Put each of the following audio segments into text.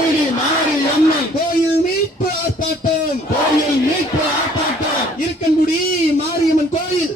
கோயிலி மாரியம்மன் கோயில் மீட்பு ஆர்ப்பாட்டம் கோயில் மீட்பு ஆர்ப்பாட்டம் இருக்கன்குடி மாரியம்மன் கோயில்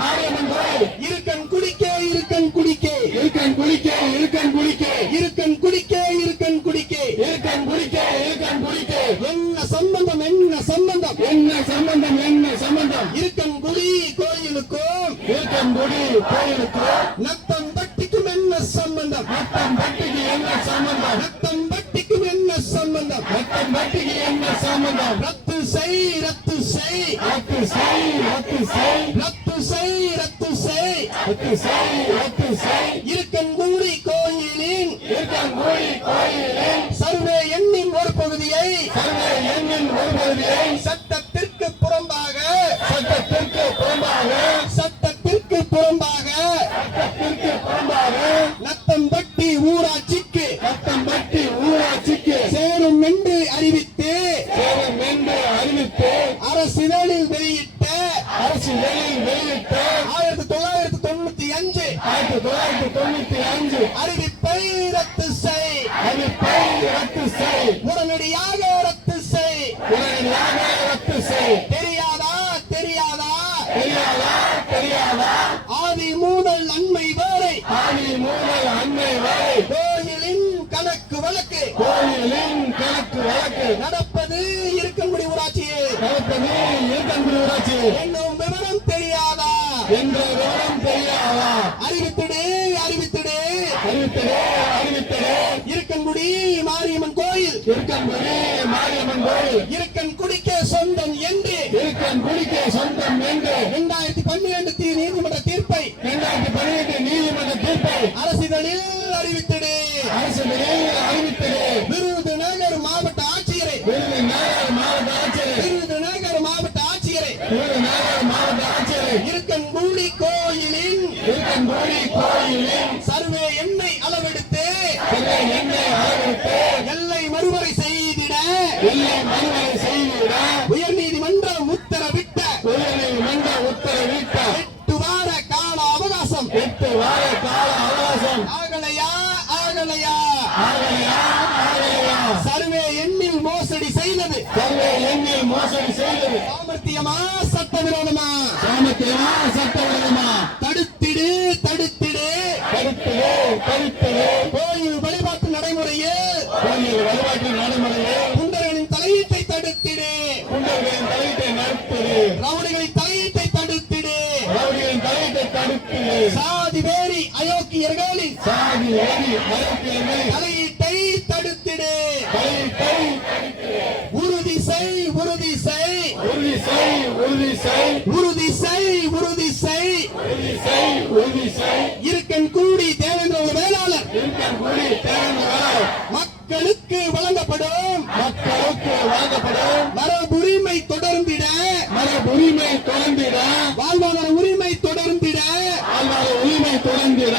மாரியம்மன் கோயில் இருக்கன் குடிக்கே இருக்கன் குடிக்கே இருக்கன் குடிக்கே இருக்கன் குடிக்கே இருக்கன் குடிக்கே இருக்கன் குடிக்கே இருக்கன் குடிக்கே இருக்கன் குடிக்கே என்ன சம்பந்தம் என்ன சம்பந்தம் என்ன சம்பந்தம் என்ன சம்பந்தம் இருக்கன் குடி கோயிலுக்கும் இருக்கன் குடி கோயிலுக்கும் நத்தம் பட்டிக்கும் என்ன சம்பந்தம் நத்தம் பட்டிக்கு என்ன சம்பந்தம் நத்தம் பட்டிக்கும் என்ன சம்பந்தம் நத்தம் பட்டிக்கு என்ன சம்பந்தம் ரத்து செய் ரத்து செய் ரத்து செய் ரத்து செய் ரத்து செய் ரத்து செய் ரத்து செய் ரத்து செய் இருக்கன்குடி கோயிலின் இருக்கன்குடி கோயிலின் சர்வே எண்ணின் ஒரு பகுதியை சர்வே எண்ணின் ஒரு பகுதியை சட்டத்திற்கு புறம்பாக சட்டத்திற்கு புறம்பாக சட்டத்திற்கு புறம்பாக சட்டத்திற்கு புறம்பாக நத்தம்பட்டி ஊராட்சிக்கு நத்தம்பட்டி ஊராட்சிக்கு சேரும் என்று அறிவித்து சேரும் என்று அறிவித்து அரசிதழில் வெளியிட்ட அரசியலில் வெளியிட்ட 1995 1995 அறிவிப்பை ரத்து செய் அறிவிப்பை ரத்து செய் உடனடியாக ரத்து செய் உடனடியாக ரத்து செய் தெரியாதா தெரியாதா தெரியாதா தெரியாதா ஆதி முதல் நன்மை வரை ஆதி முதல் அன்னை வரை கோயிலின் கணக்கு வழக்கு கோயிலின் கணக்கு வழக்கு நடப்பது இருக்கன்குடி ஊராட்சியே நடப்பது இருக்கன்குடி ஊராட்சி என்னும் விவரம் தெரியாதா என்ற விவரம் தெரியாதா அறிவித்திடு அறிவித்திடு அறிவித்ததே அறிவித்ததே இருக்கன்குடி மாரியம்மன் கோயில் இருக்கன்குடி மாரியம்மன் கோயில் இருக்கன்குடிக்கே சொந்தம் என்று இருக்கன்குடிக்கே சொந்தம் என்று 2012 நீதிமன்ற தீர்ப்பை 2012 நீதிமன்ற தீர்ப்பை அரசிதழில் அறிவித்திடு அரசியலில் அறிவித்தது விருதுநகர் மாவட்ட ஆட்சியரை விருதுநகர் மாவட்ட ஆட்சியர் விருதுநகர் மாவட்ட ஆட்சியரை விருதுநகர் மாவட்ட ஆட்சியர் இருக்கன்குடி கோயிலின் இருக்கன்குடி கோயிலின் சர்வே எண்ணை அளவெடுத்து சர்வே எண்ணை அளவெடுத்து எல்லை மறுவரை செய்திட எல்லை மறுவரை செய்திட உயர்நீதிமன்றம் உத்தரவிட்ட உயர்நீதிமன்ற உத்தரவிட்ட 8 வார கால அவகாசம் 8 வார கால அவகாசம் ஆகலையா ஆகலையா ஆகலையா ஆகலையா சர்வே எண்ணில் மோசடி செய்தது சர்வே எண்ணில் மோசடி செய்தது சாமர்த்தியமா சட்டவிரோதமா சாமர்த்தியமா சட்டவிரோதமா தடுத்திடு தடுத்திடு தடுத்தது தடுத்தது கோயில் வழிபாட்டு நடைமுறையில் கோயில் வழிபாட்டு நடைமுறையை குண்டர்களின் தலையீட்டை தடுத்திடு குண்டர்களின் தலையீட்டை நடத்துது ரவுடிகளின் தலையீட்டை தடுத்திடு ரவுடிகளின் தலையீட்டை தடுத்துது சாதி வேரி அயோக்கியர்களின் சாதி வேதி மறுப்பியர்கள் தலையீட்டை தடுத்திடு தலையீட்டை உறுதி செய் உறுதி செய் உறுதி செய் உறுதி செய் உறுதி செய் உறுதி செய் உறுதி செய் உறுதி செய் இருக்கன்குடி தேவேந்திர வேளாளர் இருக்கன்குடி தேர்ந்தவர் மக்களுக்கு வழங்கப்படும் மக்களுக்கு வழங்கப்படும் மரபுரிமை தொடர்ந்திட மரபுரிமை தொடர்ந்திட வாழ்வாதார உரிமை தொடர்ந்திட வாழ்வாதார உரிமை தொடர்ந்திட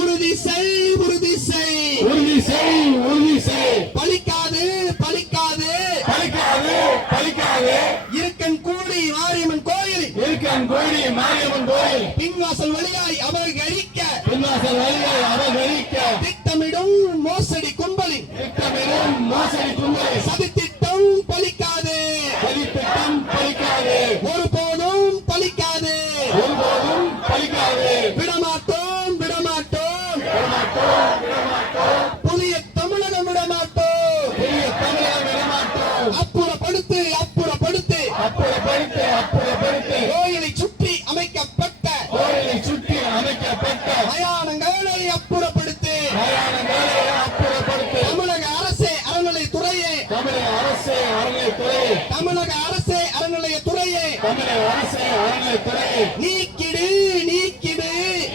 உறுதி செய் உறுதி செய் உறுதி செய் உறுதி செய் பலிக்காது பலிக்காது பலிக்காது பலிக்காது இருக்கன்குடி மாரியம்மன் கோயில் இருக்கன்குடி மாரியம்மன் கோயில் பின்வாசல் வழியாய் அபகரிக்க பின்வாசல் வழியை அபகரிக்க திட்டமிடும் மோசடி கும்பலின் திட்டமிடும் மோசடி கும்பலை சதித்திட்டம் பலிக்காது சதித்திட்டம் பலிக்காது ஒருபோதும் பலிக்காது ஒருபோதும் பலிக்காது விடமாட்டோம் விடமாட்டோம் விடமாட்டோம் விடமாட்டோம் புதிய தமிழகம் விடமாட்டோம் புதிய தமிழகம் விடமாட்டோம் அப்புறப்படுத்து அப்புறப்படுத்து அப்புறப்படுத்து அப்புறப்படுத்து கோயிலை சுற்றி அமைக்கப்பட்ட கோயிலை சுற்றி அமைக்கப்பட்ட மயானங்களை அப்புறப்படுத்து மயானங்களை அப்புறப்படுத்து தமிழக அரசே அறநிலையத்துறையே தமிழக அரசு அறநிலையத்துறை தமிழக அரசே அறநிலையத்துறையே தமிழக அரசு அறநிலையத்துறை நீக்கிடு நீக்கிடு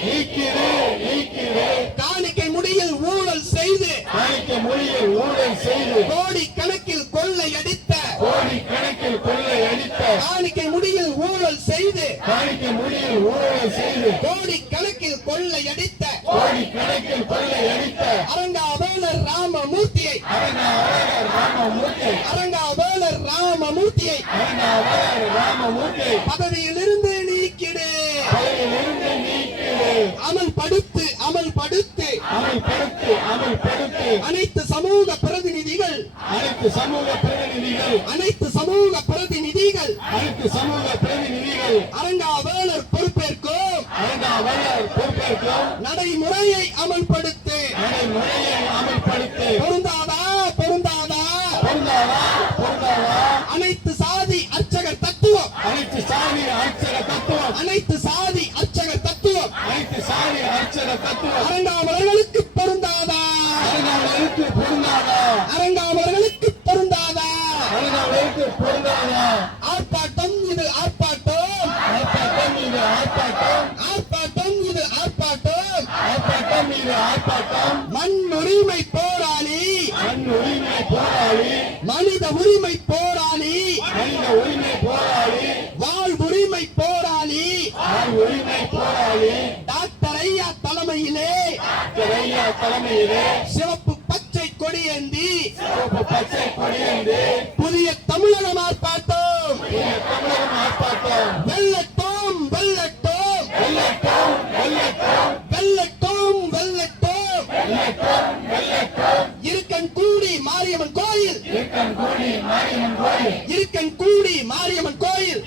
நீக்கிடு நீக்கிடு காணிக்கை முடியில் ஊழல் செய்து காணிக்க மொழியில் ஊழல் செய்து கோடி கணக்கில் கொள்ளையடித்த கோடி கணக்கில் கொள்ளை அடித்த காணிக்கை முடியில் ஊழல் செய்து காணிக்க மொழியில் ஊழல் செய்து கோடி கணக்கில் கொள்ளையடித்த கோடி கணக்கில் கொள்ளை அடித்த அரங்காவேலர் ராமமூர்த்தியை அரங்காவலர் ராமமூர்த்தி அரங்காவேலர் ராமமூர்த்தியை அரங்காவலர் ராமமூர்த்தி பதவியிலிருந்து நீக்கிடு பதவியிலிருந்து நீக்கிடு அமல்படுத்து அமல்படுத்து அமல்படுத்து அமல்படுத்து அமல்படுத்து அனைத்து சமூக பிரதிநிதிகள் அனைத்து சமூக பிரதிநிதிகள் அனைத்து சமூக பிரதிநிதிகள் அனைத்து சமூக பிரதிநிதிகள் அரங்காவலர் பொறுப்பேற்கும் அரங்காவலர் பொறுப்பேற்கும் நடைமுறையை அமல்படுத்து நடைமுறையை அமல்படுத்து பொருந்தாதா பொருந்தாதா பொருந்தாதா பொருந்தாதா அனைத்து சாதி அர்ச்சகர் தத்துவம் அனைத்து சாதி அர்ச்சக தத்துவம் அனைத்து சாதி அர்ச்சகர் தத்துவம் அனைத்து சாதி அர்ச்சக தத்துவம் அரங்காவலர்களுக்கு பொருந்தாதா அரங்காவலருக்கு பொருந்தாதா அரங்காவலர்களுக்கு பொருந்தாதா அரங்காவலருக்கு பொருந்தாதா ஆர்ப்பாட்டம் இது ஆர்ப்பாட்டம் ஆர்ப்பாட்டம் இது ஆர்ப்பாட்டம் ஆர்ப்பாட்டம் இது ஆர்ப்பாட்டம் ஆர்ப்பாட்டம் இது ஆர்ப்பாட்டம் மண் உரிமை போராளி மண் உரிமை போராளி மனித உரிமை போராளி மனித உரிமை போராளி வாழ்வுரிமை போராளி ஆள் உரிமை போராளி டாக்டர் ஐயா தலைமையிலே ஐயா தலைமையிலே சிவப்பு பச்சை கொடியேந்தி சிவப்பு பச்சை கொடியேந்து புதிய தமிழகம் ஆர்ப்பாட்டம் தமிழகம் ஆர்ப்பாட்டம் வெல்லட்டும் வெல்லட்டும் வெள்ளட்டம் வெள்ளட்டம் வெல்லட்டும் வெல்லட்டும் வெள்ளட்டம் வெள்ளட்டம் இருக்கன்குடி மாரியம்மன் கோயில் இருக்கன்குடி மாரியம்மன் கோயில் இருக்கன்குடி மாரியம்மன் கோயில்